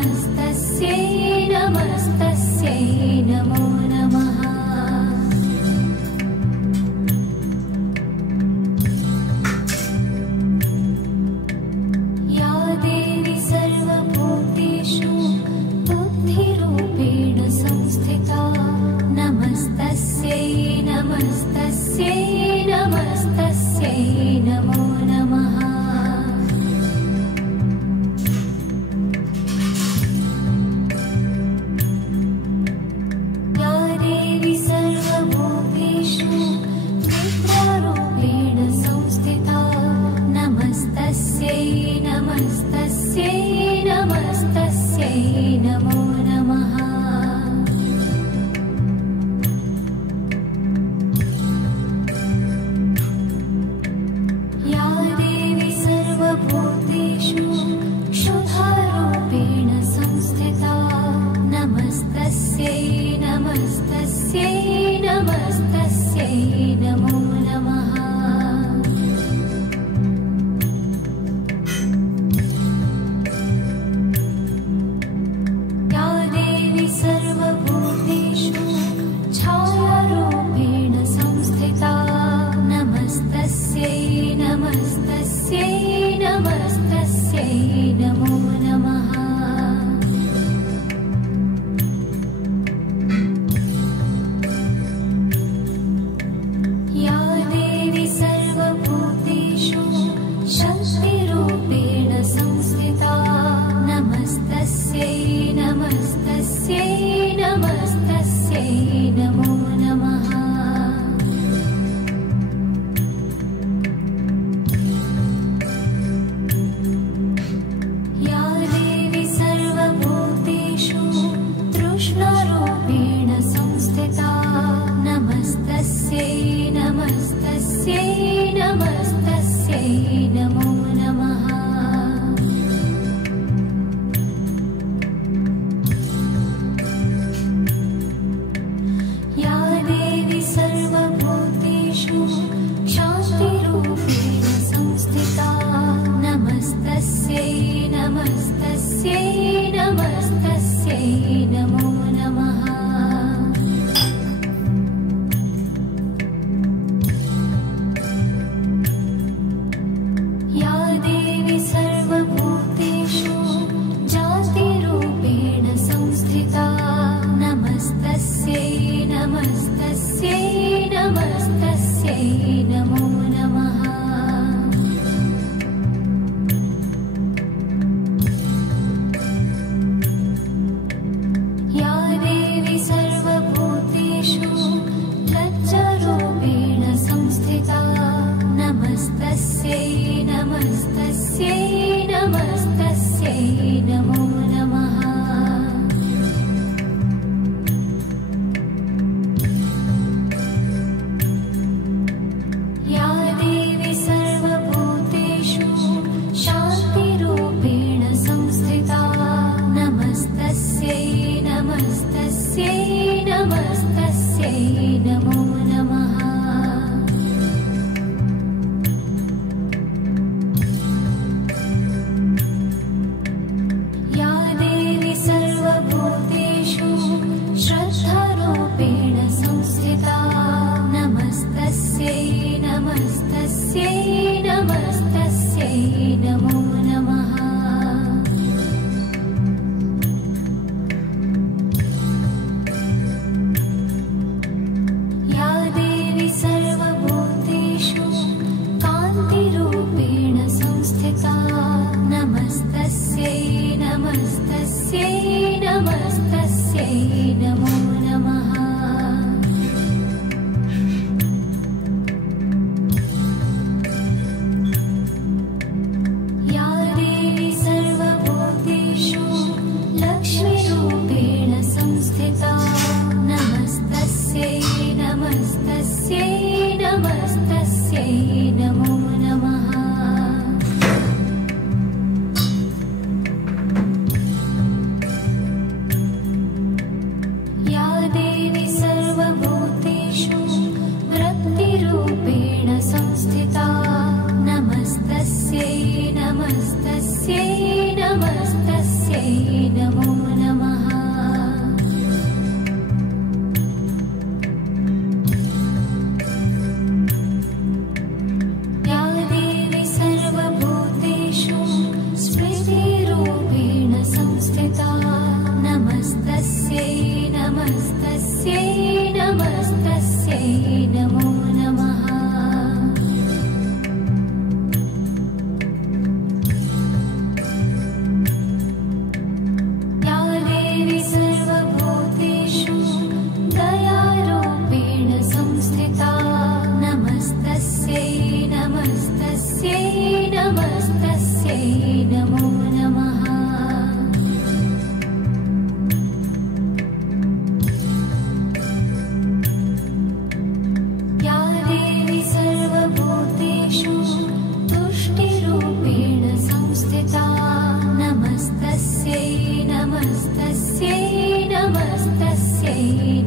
नमस्तस्यै नमस्तस्यै नमो नमः। या देवी सर्वभूतेषु बुद्धिरूपेण संस्थिता नमस्तस्यै नमस्तस्यै नमस्तस्यै नमो नमः। या देवी सर्वभूतेषु विद्यारूपेण संस्थिता नमस्तस्यै नमस्तस्यै नमस्तस्यै नमो नमः। या देवी सर्वभूतेषु क्षुधारूपेण संस्थिता नमस्तस्यै नमस्तस्यै नमस्तस्यै नमो नमः। या देवी सर्वभूतेषु छायारूपेण संस्थिता नमस्तस्यै नमस्तस्यै नमस्तस्यै नमो नमः। या देवी सर्वभूतेषु शक्तिरूपेण संस्थिता नमस्तस्यै नमस्तस्यै नमस्तस्यै नमो नमः। या देवी सर्वभूतेषु तृष्णारूपेण संस्थिता नमस्तस्यै नमस्तस्यै नमस्तस्यै नमो नमः। या देवी सर्वभूतेषु शान्तिरूपेण संस्थिता नमस्तस्यै नमस्तस्यै नमस्तस्यै नमो नमः। या देवी सर्वभूतेषु जातिरूपेण संस्थिता नमस्तस्यै नमस्तस्यै नमस्तस्यै नमो नमः। या देवी सर्वभूतेषु लज्जारूपेण संस्थिता नमस्तस्यै नमस्तस्यै नमस्तस्यै नमो नमः। या देवी सर्वभूतेषु शान्तिरूपेण संस्थिता नमस्तस्यै नमस्तस्यै नमस्तस्यै नमो नमः। या देवी सर्वभूतेषु श्रद्धारूपेण संस्थिता नमस्तस्यै नमस्तस्यै नमस्तस्यै नमो नमः। या देवी सर्वभूतेषु कान्तिरूपेण संस्थिता नमस्तस्यै नमस्तस्यै नमस्तस्यै नमो नमः। या देवी सर्वभूतेषु लक्ष्मीरूपेण संस्थिता नमस्तस्यै नमस्तस्यै नमस्तस्यै नमो नमः। या देवी सर्वभूतेषु वृत्तिरूपेण संस्थिता नमस्तस्यै नमस्तस्यै नमस्तस्यै नमो नमस्तस्यै नमस्तस्यै